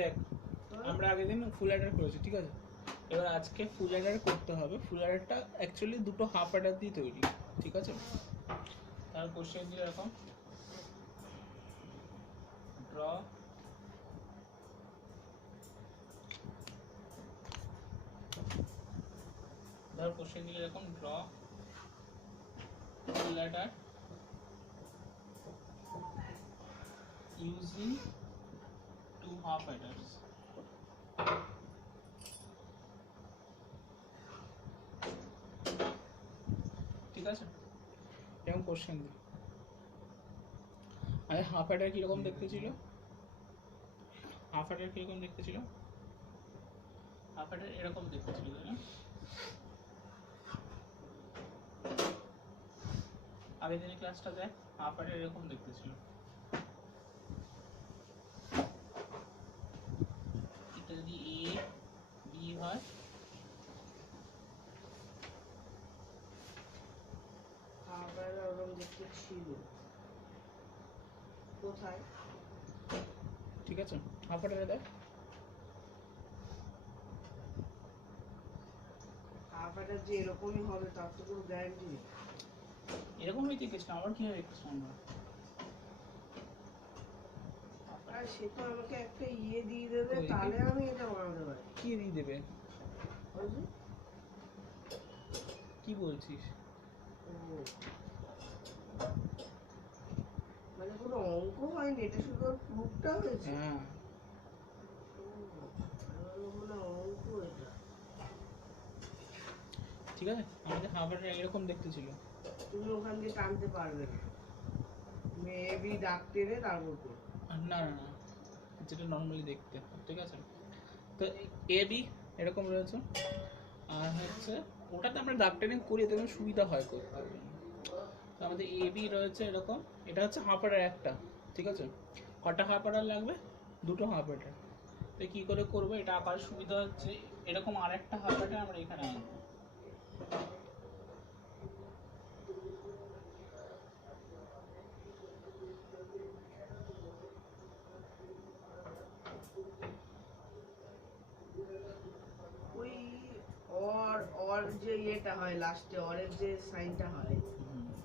দেখ আমরা আগের দিন ফুল অ্যাডার করেছি, ঠিক আছে? এবার আজকে ফুল অ্যাডার করতে হবে। ফুল অ্যাডারটা অ্যাকচুয়ালি দুটো হাফ অ্যাডার দিয়ে তৈরি, ঠিক আছে? তার কোশ্চেন দিয়ে এরকম ড্র ধর কোশ্চেন দিলে এরকম draw full adder using two half adders. ঠিক আছে, এরকম কোশ্চেন দিই। আরে হাফ অ্যাডার কিরকম দেখতে ছিল? হাফ অ্যাডার কিরকম দেখতে ছিল? হাফ অ্যাডার এরকম দেখতে ছিল, তাই না? আগের দিনের ক্লাসটা দেখ, হাফ অ্যাডার এরকম দেখতে ছিল। এটা যদি এ বি হয়, হাফ অ্যাডার ওরকম দেখতে ছিল কোথায়? ঠিক আছে, হাফ অ্যাডারে দেখ। হাফ অ্যাডার যে এরকমই হবে তার তো কোনো গ্যারান্টি নেই। এরকমই দেখিস না, আবার কিভাবে দেখতে সম্ভব? আর সে তো আমাকে একটা ইয়ে দিয়ে দেবে, ওই, তাহলে আমি এটা বানাতে পারি। কি দিয়ে দেবে? ওই যে, কি বলছিস? ও, মানে কোনো অঙ্ক হয়নি, এটা শুধু ওর প্রুফটা হয়েছে। হ্যাঁ, মানে অঙ্ক এটা। ঠিক আছে, আমাদের হাফ অ্যাডার এরকম দেখতে ছিল। তুমি ওখান দিয়ে টানতে পারবে না, মেবি দাগ টেনে তারপর করবে। না না না, যেটা নর্মালি দেখতে, ঠিক আছে? তো এ বি এরকম রয়েছে, আর হচ্ছে ওটাতে আমরা দাগ টেনে করি, এতে কোনো সুবিধা হয় করতে। তো আমাদের এ বি রয়েছে এরকম, এটা হচ্ছে হাফ অ্যাডার একটা, ঠিক আছে? কটা হাফ অ্যাডার লাগবে? দুটো হাফ অ্যাডার। তো কী করে করবো এটা আঁকার সুবিধা হচ্ছে, এরকম আর একটা হাফ অ্যাডার আমরা এখানে আনবো। ওই অর অর যে ইয়েটা হয় লাস্টে, অরের যে সাইনটা হয়,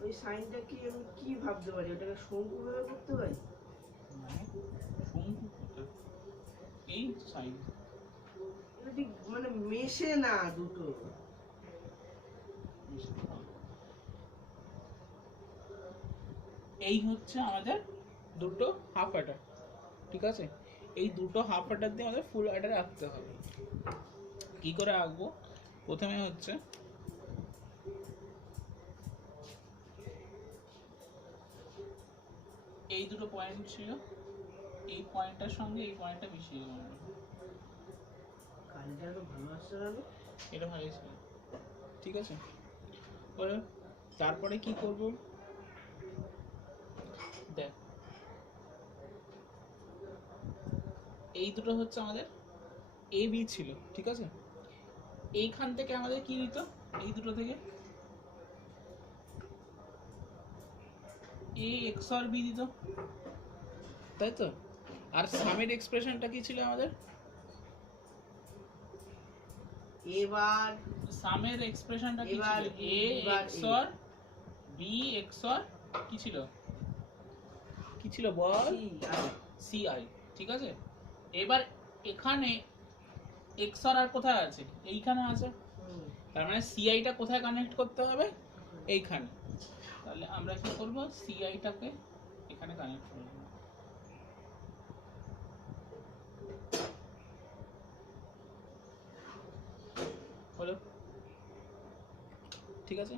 ওই সাইনটা কি আমি কি ভাবতে পারি? ওটাকে শঙ্কু ভেবে করতে পারি? মানে শঙ্কু কোথায়? এই সাইড এটা ঠিক মানে মেশে না দুটো। এই হচ্ছে আমাদের দুটো হাফ অ্যাডার, ঠিক আছে? এই দুটো হাফ অ্যাডার দিয়ে আমাদের ফুল অ্যাডার আঁকতে হবে। কি করে আঁকবো? প্রথমে হচ্ছে এই দুটো পয়েন্ট ছিল, এই পয়েন্টটার সঙ্গে এই পয়েন্টটা মিশিয়ে দেবো আমরা। কাজটা তো ভালো আসছে না? এটা ভালো ছিল, ঠিক আছে? বলো, তারপরে কি করব? দেখ, এই দুটো হচ্ছে আমাদের এ বি ছিল, ঠিক আছে? এইখান থেকে আমাদের কি দিত? এই দুটো থেকে এ এক্স আর বি দিত, তাই তো? আর সামের এক্সপ্রেশনটা কি ছিল আমাদের? এবার সামের এক্সপ্রেশনটা কি ছিল? এ এক্স আর বি এক্স আর কি ছিল? কি ছিল বল? সি আই, ঠিক আছে? এবার এখানে এক্স আর কোথায় আছে? এইখানে আছে। তার মানে সিআইটা কোথায় কানেক্ট করতে হবে? এইখানে। তাহলে আমরা কি করব? সিআইটাকে এখানে কানেক্ট করব। হলো, ঠিক আছে?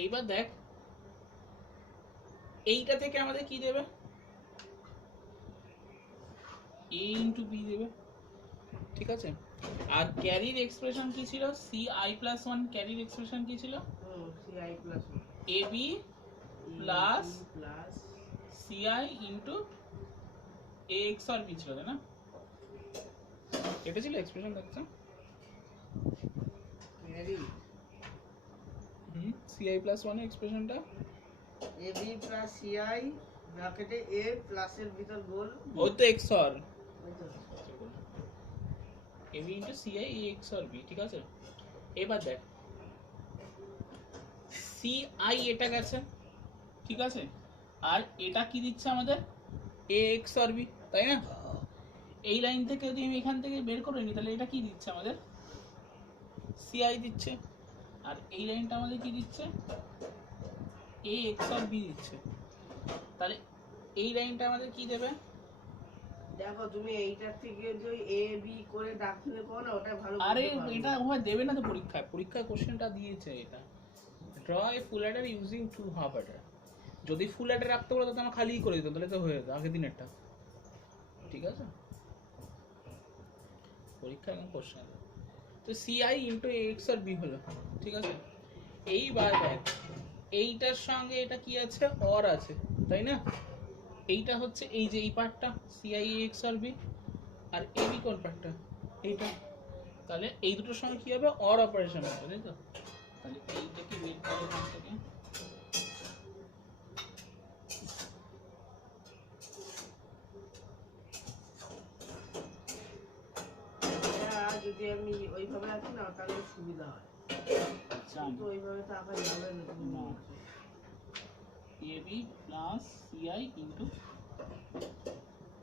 এইবার দেখ, এইটা থেকে আমাদের কি দেবে? এ ইন্টু বি দেবে, ঠিক আছে? আর ক্যারির এক্সপ্রেশন কি ছিল? সি আই প্লাস ওয়ান ক্যারির এক্সপ্রেশন কি ছিল? C I plus A B plus C I into A XOR B ছিল, তাই না? এটা ছিল এক্সপ্রেশন, দেখছো? Carry C I plus one এক্সপ্রেশনটা A B plus C I ব্র্যাকেটে এ প্লাসের ভিতর গোল, ওই তো এক্স আর, ওই তো এবি ইন্টু সিআই এ এক্স আর বি, ঠিক আছে। এবার দেখ সিআই এটা গেছে, ঠিক আছে, আর এটা কি দিচ্ছে আমাদের এ এক্স আর বি, তাই না? এই লাইন থেকে যদি আমি এখান থেকে বের করে নিই তাহলে এটা কি দিচ্ছে আমাদের সিআই দিচ্ছে, আর এই লাইনটা আমাদের কি দিচ্ছে এ এক্স আর বি দিচ্ছে। তাহলে এই লাইনটা আমাদের কি দেবে? দেখো তুমি এইটার থেকে যে এ বি করে ডাকলে পাও না, ওটা ভালো আরে বুঝতে পারবে। এটা ওভাবে দেবে না তো পরীক্ষায় কোশ্চেনটা দিয়েছে এটা, ড্র এ ফুল adder using two half Eder. যদি ফুল অ্যাডার রাখতে বলে তো আমরা খালি করে দিতাম, তাহলে তো হয়ে যেত আগের দিনেরটা, ঠিক আছে। পরীক্ষা এবং কোশ্চেন তো সিআই ইন্টু এক্স আর বি হলো, ঠিক আছে। এইবার দেখ এইটার সঙ্গে এটা কি আছে, অর আছে, তাই না? এইটা হচ্ছে এই যে এই পার্টটা সিআই এক্স আর বি, আর এবি কোন পার্টটা এইটা, তাহলে এই দুটোর সঙ্গে কি হবে, অর অপারেশন হবে, তাই তো। তাহলে এইটা কি বের করবো এখান থেকে, এটা যদি আমি ওইভাবে রাখি না তাহলে সুবিধা হয়, কিন্তু ওইভাবে তো আঁকা যাবে না। তুমি না AB plus CI into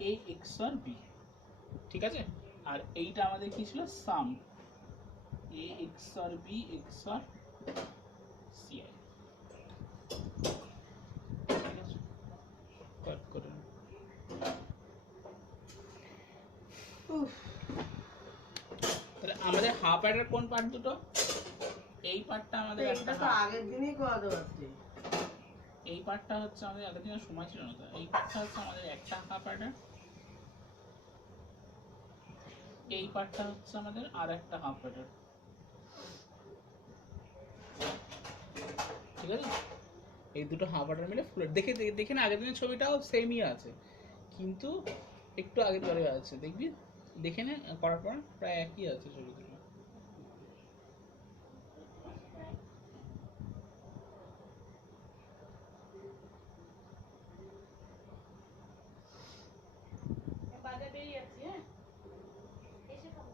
A XOR B, ঠিক আছে। আর এইটা আমাদের কি ছিল, সাম এ এক্স আর বি এক্স আর সিআই, ঠিক আছে। কাট করে নাও। তাহলে আমাদের হাফ অ্যাডার কোন পার্ট দুটো, এই পার্টটা আমাদের একটা এটা তো আগের দিনই করাতে পারতে। এই পার্টটা হচ্ছে আমাদের আগের দিনের সময় ছিল না তো, এই পার্টটা হচ্ছে আমাদের একটা হাফ অ্যাডার, এই পার্টটা হচ্ছে আমাদের আর একটা হাফ অ্যাডার, ঠিক আছে। এই দুটো হাফ অ্যাডার মিলে ফুল দেখে দেখে না, আগের দিনের ছবিটাও সেমই আছে কিন্তু একটু আগের পরে আছে, দেখবি দেখে নে করার পর প্রায় একই আছে ছবি দুটো। বাজার বেরিয়ে যাচ্ছি, হ্যাঁ এসে খাবো।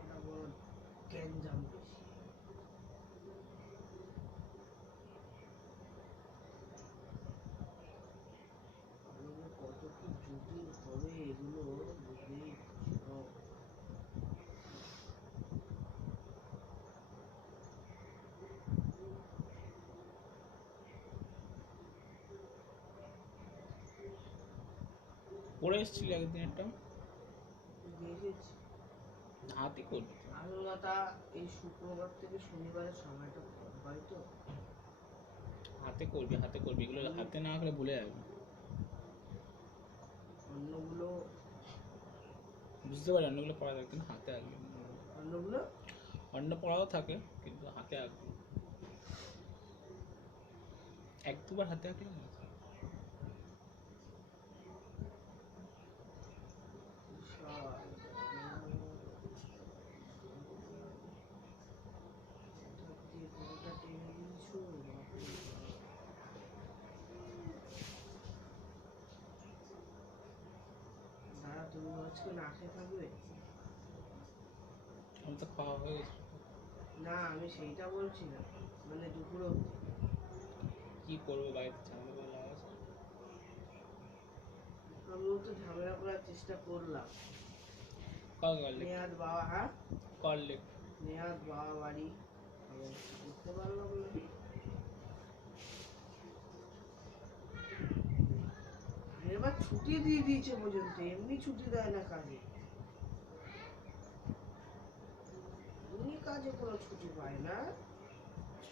এটা বড় গ্যাঞ্জাম বেশি। এগুলো কত কি জটিল হবে এগুলো বুঝতেই পারছো। পড়ে এসেছিলি একদিন একটা দেখেছি। হাতে করবি, আসল কথা এই শুক্রবার থেকে শনিবারের সময়টা কম হয় তো। হাতে করবি হাতে করবি, এগুলো হাতে না করে ভুলে যাবি। অন্যগুলো বুঝতে পারি অন্যগুলো পড়া থাকে কিন্তু হাতে আঁকবি, অন্যগুলো অন্য পড়াও থাকে কিন্তু হাতে আঁকবি, এক দুবার হাতে আঁকলে না। বিশাল দিয়ে পুরোটা টেনে দিয়েছো, বাপরে বাপ। দাঁড়া, তুমি আজকে না খেয়ে থাকবে? আমি তো খাওয়া হয়ে গেছে। না আমি সেইটা বলছি না, মানে দুপুর অব্দি। কি করবো বাড়িতে ঝামেলা বলা আছে, আমিও তো ঝামেলা করার চেষ্টা করলাম। কল করলে নেহাত বাবা, হ্যাঁ করলে নেহাত বাবা বাড়ি বুঝতে পারলাম না। এবার ছুটি দিয়ে দিয়েছে পর্যন্ত, এমনি ছুটি দেয় না কাজে, এমনি কাজে কোনো ছুটি পায় না,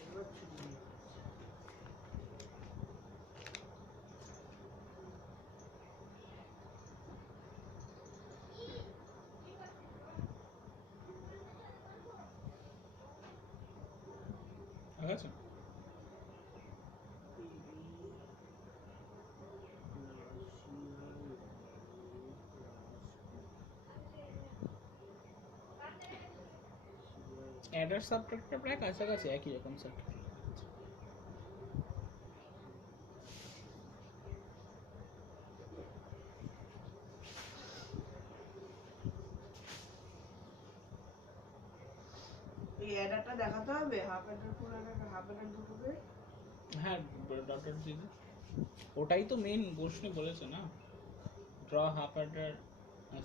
এবার ছুটি দিয়ে দিয়েছে। ঠিক আছে। অ্যাডার সাবট্রাক্টর প্রায় কাছাকাছি একই রকম সাবট্রাক্ট। অ্যাডারটা দেখাতে হবে, হাফ অ্যাডার ফুল অ্যাডার, হাফ অ্যাডার দুটোকে। হ্যাঁ ডটার দিদি, ওটাই তো মেন প্রশ্নে বলেছে না, ড্র হাফ অ্যাডার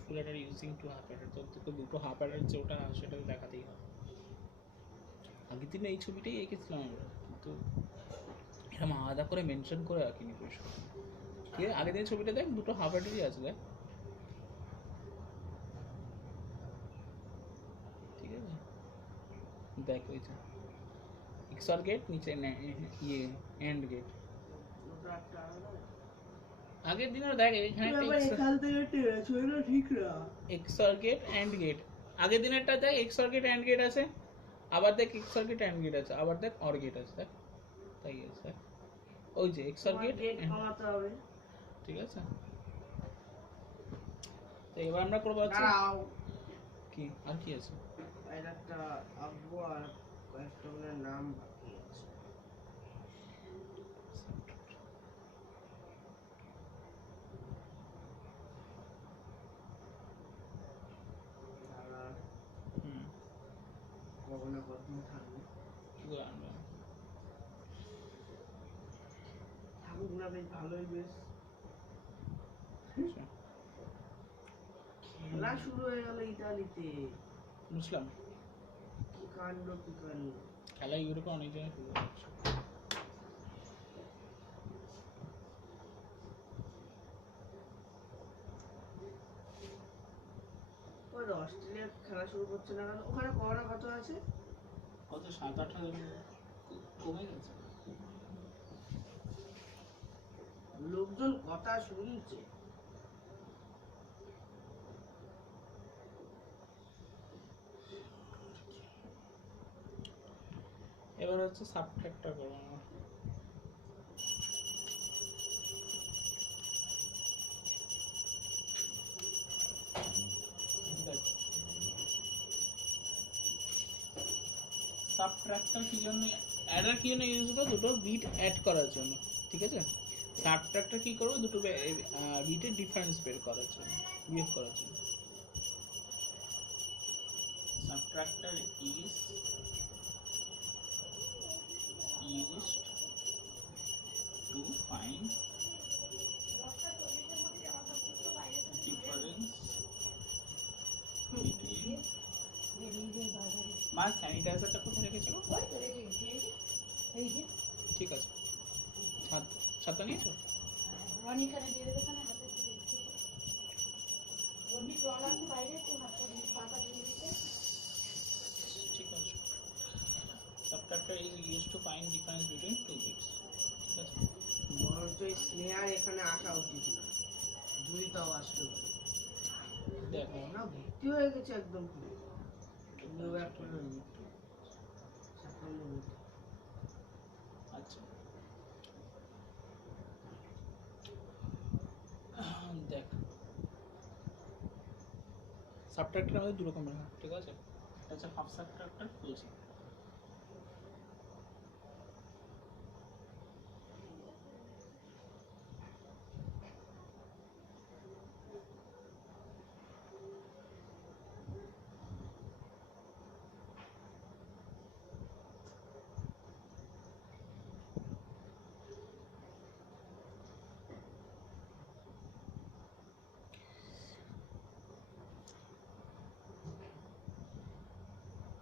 ফুল adder using two half Eder, তো তোকে দুটো হাফ অ্যাডার যে ওটা সেটা তো দেখাতেই হবে। আগের দিনে এই ছবিটাই এঁকেছিলাম আমরা, কিন্তু এরকম আলাদা করে মেনশন করে রাখিনি পরিষ্কার। ঠিক আছে, আগের দিনের ছবিটা দেখ, দুটো হাফ অ্যাডারই আছে দেখ, ঠিক আছে দেখ ওইটা এক্সর গেট নিচে ইয়ে এন্ড গেট। ওটা একটা আলাদা। আগের দিনের দেখ এখানে এখান থেকে টেরেছ হইলো ঠিক না। এক্সর গেট এন্ড গেট, আগের দিনেরটা দেখ এক্সর গেট এন্ড গেট আছে, আবার দেখ এক্সর গেট এন্ড গেট আছে, আবার দেখ অর গেট আছে, দেখ তাই আছে ওই যে এক্সর গেট কমাতে হবে। ঠিক আছে, তো এবার আমরা করব হচ্ছে দাঁড়াও, কি আর কি আছে, এটা একটা আব্বু আর কয়েকটা ওনার নাম বাকি আছে। দাঁড়া, হুম কখনো কতদিন থাকবে, কি করে আনবো, থাকুক না বেশ ভালোই বেশ। আচ্ছা, খেলা শুরু হয়ে গেল ইতালিতে, বুঝলাম, কি কাণ্ড কি কাণ্ড। খেলা ইউরোপে অনেক জায়গায় শুরু হচ্ছে। ওই অস্ট্রেলিয়া খেলা শুরু করছে না কেন? ওখানে করোনা কত আছে? কত 7-8 কমে গেছে, লোকজন কথা শুনছে। এবার হচ্ছে সাবট্রাক্টর করবো আমরা। সাবট্রাক্টর কি জন্য, অ্যাডার কি জন্য ইউজ করবো, দুটো বিট অ্যাড করার জন্য, ঠিক আছে। সাবট্রাক্টর কি করবো, দুটো বিটের ডিফারেন্স বের করার জন্য, বিয়োগ করার জন্য। Subtractor is used to find difference between মা স্যানিটাইজারটা কোথায় রেখেছো, ঠিক আছে ছাতা নিয়েছো, ঠিক আছে। Subtractor is used to find difference between two bits, ঠিক আছে। বরঞ্চ এই স্নেহার এখানে আসা উচিত না, জুইটাও আসতে পারে। দেখো না ভর্তি হয়ে গেছে একদম পুরো। নিউ এক করে মৃত্যু। সাফল্য মৃত্যু। আচ্ছা দেখ, সাবট্রাক্টর আমাদের দু রকমের হয়, ঠিক আছে, একটা হচ্ছে হাফ সাবট্রাক্টর, ফুল সাবট্রাক্টর।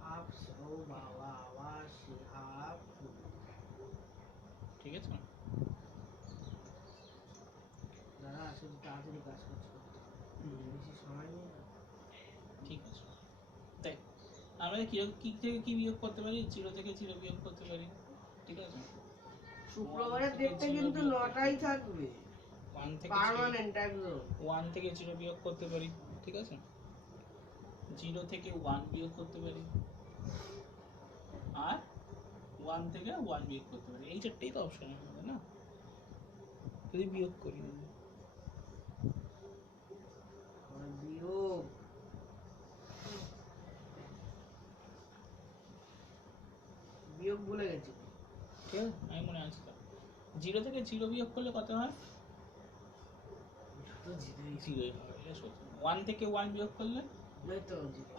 হাফ ও বাবা আবার সে হাফ। ঠিক আছে, দাঁড়া আসলে তাড়াতাড়ি কাজ করতে হবে। বেশি সময় নেই না। ঠিক আছে। দেখ আমরা কি কি থেকে কি বিয়োগ করতে পারি, 0 থেকে 0 বিয়োগ করতে পারি, ঠিক আছে। শুক্রবারের ডেটটা কিন্তু 9টাই থাকবে, 1 থেকে পার্মানেন্ট একদম। 1 থেকে 0 বিয়োগ করতে পারি, ঠিক আছে। 0 থেকে 1 বিয়োগ করতে পারি, আর 1 থেকে 1 বিয়োগ করতে পারি, এই চারটেই তো অপশন আছে না, যদি বিয়োগ করি বিয়োগ বিয়োগ ভুলে গেছি। ঠিক আছে, আমি মনে আছে তো। 0 থেকে 0 বিয়োগ করলে কত হয়, 0ই হয়, এটা সত্যি। 1 থেকে 1 বিয়োগ করলে ওই তো জিরো।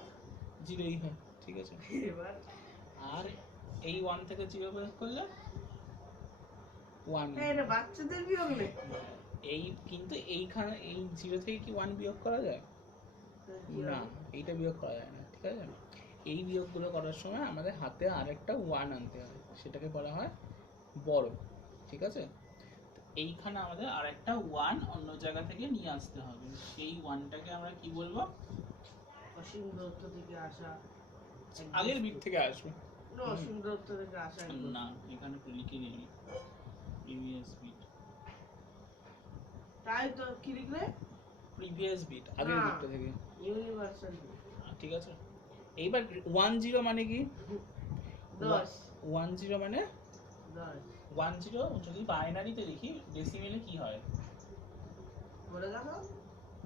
0ই হয়, ঠিক আছে। এবার আর এই 1 থেকে 0 বিয়োগ করলে 1। এটা বাচ্চাদের বিয়োগ নাকি? এই কিন্তু এইখানে এই 0 থেকে কি 1 বিয়োগ করা যায়? না, এইটা বিয়োগ করা যায় না, ঠিক আছে? এই বিয়োগগুলো করার সময় আমাদের হাতে আরেকটা 1 আনতে হয়, সেটাকে বলা হয় বড়, ঠিক আছে? এইখানে আমাদের আরেকটা 1 অন্য জায়গা থেকে নিয়ে আসতে হবে, সেই 1টাকে আমরা কি বলবো? অসীম দূরত্ব থেকে আসা আগের বিট থেকে আসবে না, অসীম দূরত্ব থেকে আসা না, এখানে লিখে নিই প্রিভিয়াস বিট। তাই তো কি লিখলে? প্রিভিয়াস বিট, আগের বিটটা থেকে, ইউনিভার্সাল বিট, ঠিক আছে? এইবার 10 মানে কি? 10 10 মানে 10 10 যদি বাইনারিতে লিখি ডেসিমেলে কি হয়? বলে দেখো,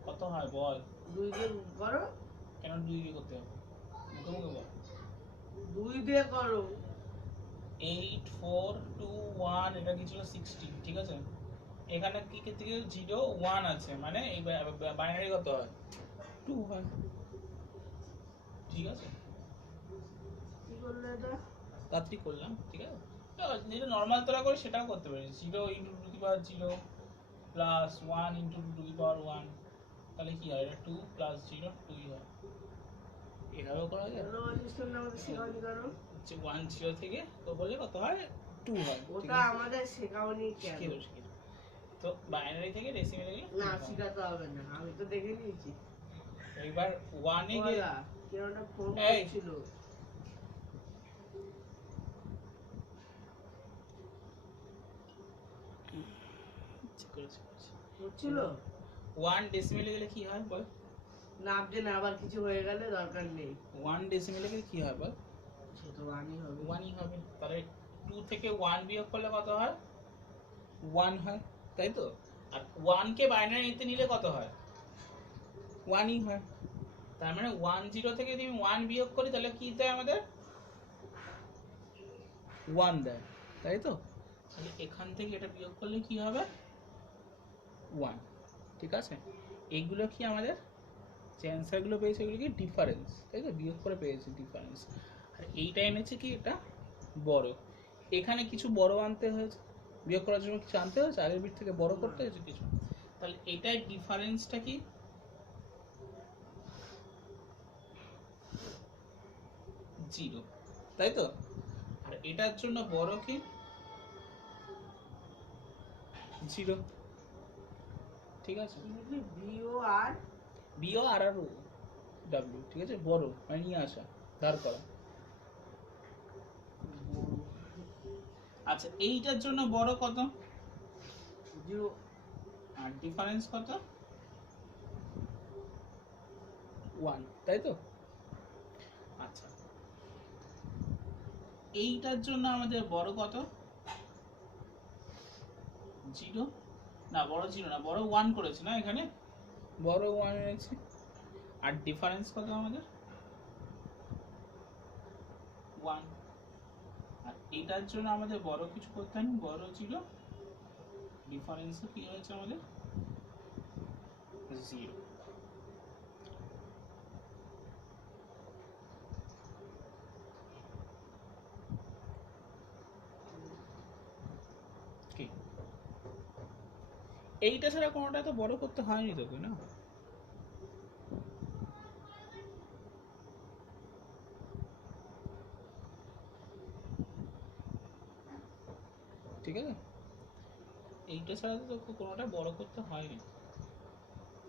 কত হয় বল? 2 দিয়ে করো। কেন 2 দিয়ে করতে হবে? মুখে মুখে বল। 2 দিয়ে করো। 8 4 2 1, এটা কি ছিল 16, ঠিক আছে? এখানে কি থেকে 0 1 আছে, মানে এই বাইনারি কত হয়? 2 হয়, ঠিক আছে? কি করলে এটা? তাড়াতাড়ি করলাম, ঠিক আছে? যেটা নর্মাল তোরা করে সেটাও করতে পারিস, 0 into two the power 0 plus 1 into two the power 1, তাহলে কি হয়? এটা 2 প্লাস 0 2ই হয়। এভাবেও করা যায়। আমাদের শেখাওনি কারণ 1 0 থেকে তো বললে কত হয়? 2 হয়, ওটা আমাদের শেখাওনি কেন? তো বাইনারি থেকে ডেসিমেলে গেলে না, শিখাতে হবে না, আমি তো দেখে নিয়েছি। এইবার 1 এ গিয়ে কেন একটা ফোন এই ছিল, হচ্ছিল 1 ডেসিমেলে গেলে কি হয় বল? নামছে না, আবার কিছু হয়ে গেলে দরকার নেই। 1 ডেসিমেলে গেলে কি হয় বল? সে তো 1ই হবে। 1ই হবে। তাহলে 2 থেকে 1 বিয়োগ করলে কত হয়? 1 হয়, তাই তো? আর 1 কে বাইনারিতে নিলে কত হয়? 1ই হয়। তার মানে 1 0 থেকে যদি 1 বিয়োগ করি তাহলে কি দেয় আমাদের? 1 দেয়, তাই তো? তাহলে এখান থেকে এটা বিয়োগ করলে কি হবে? 1, ঠিক আছে? এইগুলো কি আমাদের যে অ্যান্সারগুলো পেয়েছে এগুলো কি ডিফারেন্স, তাই তো? বিয়োগ করে পেয়েছি ডিফারেন্স। আর এইটা এনেছে কি এটা বড়, এখানে কিছু বড় আনতে হয়েছে, বিয়োগ করার জন্য কিছু আনতে হয়েছে, আগের বিট থেকে বড় করতে হয়েছে কিছু। তাহলে এটার ডিফারেন্সটা কি? 0, তাই তো? আর এটার জন্য বড় কি? 0, ঠিক আছে? বিও আর বিও আর আর ডাব্লিউ, ঠিক আছে? বড় মানে নিয়ে আসা, ধার করা। আচ্ছা, এইটার জন্য বড় কত? 0 আর ডিফারেন্স কত? 1, তাই তো? আচ্ছা, এইটার জন্য আমাদের বড় কত? 0 না, বড় 0 না, বড় 1 করেছে না এখানে, বড় 1 এনেছি। আর ডিফারেন্স কত আমাদের? 1। আর এটার জন্য আমাদের বড় কিছু করতে হয়নি, বড় 0, ডিফারেন্সও কি হয়েছে আমাদের? 0। এইটা ছাড়া কোনোটা তো বড় করতে হয়নি তোকে, না? ঠিক আছে, এইটা ছাড়া তো তোকে কোনোটা বড় করতে হয়নি।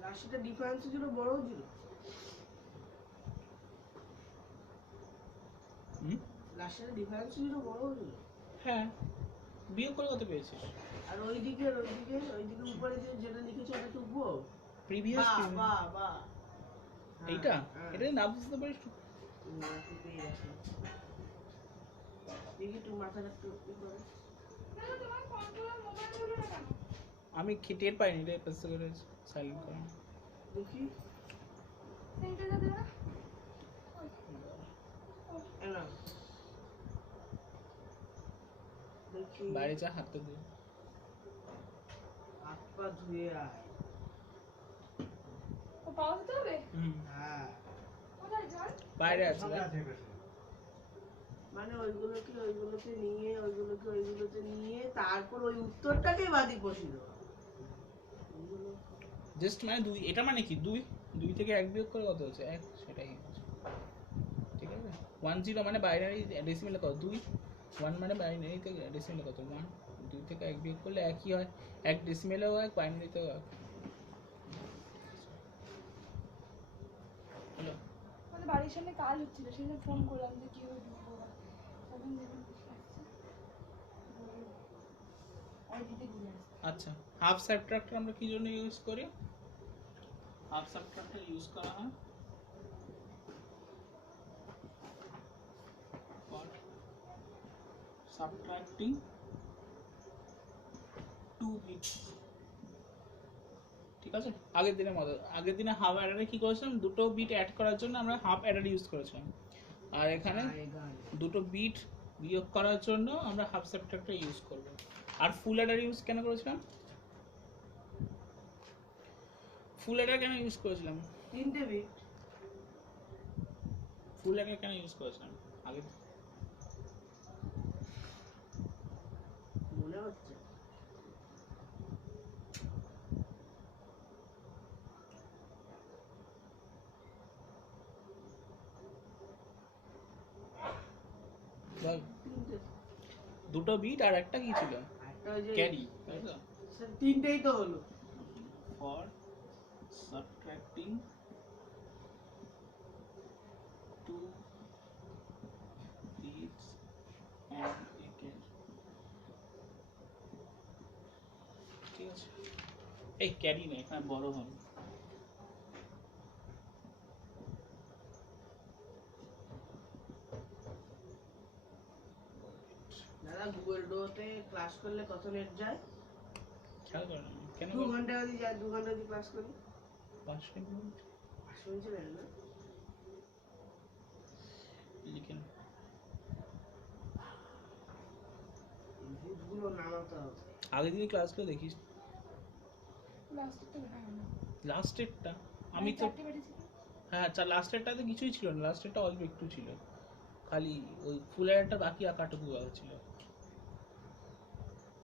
লাস্টে ডিফারেন্স ছিল, বড় ছিল। লাস্টে ডিফারেন্স ছিল, বড় ছিল। হ্যাঁ, বিয়োগ করে কত পেয়েছিস? আর ওইদিকে উপরে যেটা লিখেছে ওটা তো গো প্রিভিয়াস বাহ বাহ, এইটা এটা না বুঝতে পারিস না তুই পেয়ে গেছিস। দেখি তুই মাথাটা একটু কি করে। তোমার কন্ট্রোলার মোবাইল হলো না কেন? আমি টের পাইনি রে, পেছে করে সাইলেন্ট করে। দেখি সেন্টারে দে না। এনা দেখি বাইরে যা, হাতটা দে, হাত পা ধুয়ে আয়। ও পাওয়া যেতে হবে? হ্যাঁ কোথায় যান? বাইরে আছে। মানে ওইগুলোতে নিয়ে তারপর ওই উত্তরটাকে বাদি বসিয়ে দেওয়া। ওইগুলো জাস্ট মানে দুই, এটা মানে কি দুই, দুই থেকে এক বিয়োগ করে কত হচ্ছে এক, সেটাই হচ্ছে। ঠিক আছে, 10 মানে বাইনারি ডেসিমেলে কত দুই, 1 মানে বাইনারি থেকে ডেসিমেলে কত 1, দুই থেকে এক বিয়োগ করলে একই হয়, এক ডেসিমেলেও হয় বাইনারিতেও হয়। হলো? আমাদের বাড়ির সামনে কাজ হচ্ছিল, সেই জন্য ফোন করলাম যে কি হবে ঢুকবো। তখন দেখলাম বসে আছে। আর দিতে ঘুরে আসছে। আচ্ছা, হাফ সাবট্রাক্টর আমরা কি জন্য ইউজ করি? হাফ সাবট্রাক্টর ইউজ করা হয় for subtracting 2 bits। ঠিক আছে, আগের দিনে হাফ অ্যাডারে কি করেছিলাম, দুটো বিট অ্যাড করার জন্য আমরা হাফ অ্যাডার ইউজ করেছিলাম, আর এখানে দুটো বিট বিয়োগ করার জন্য আমরা হাফ সাবট্রাক্টর ইউজ করব। আর ফুল অ্যাডার ইউজ কেন করেছিলাম? ফুল অ্যাডার কেন ইউজ করেছিলাম? 3টে বিট। ফুল অ্যাডার কেন ইউজ করেছিলাম আগে? মনে হচ্ছে বল। 3টে। দুটো বিট আর একটা কি ছিল? একটা ওই যে ক্যারি, তাই তো? স্যার 3টেই তো হলো। For subtracting 2 bits and a carry। ঠিক আছে, এই ক্যারি না, এখানে বড় হন। দাদা গুগল ডোতে ক্লাস করলে কত নেট যায়? খেয়াল করেন কেন? 2 ঘন্টা যদি যায়, 2 ঘন্টা যদি ক্লাস করি 5 মিনিট 5 মিনিট চলে না? লিখেন। ভূতগুলো নামাতে হবে। আগের দিন ক্লাসগুলো দেখিস, লাস্টটা দেখা গেল। লাস্টেরটা আমি তো, চারটে বেড়েছিল। হ্যাঁ আচ্ছা, লাস্টেরটা তো কিছুই ছিল না, লাস্টেরটা অল্প একটু ছিল, খালি ওই ফুলের একটা বাকি আঁকাটুকু ছিল।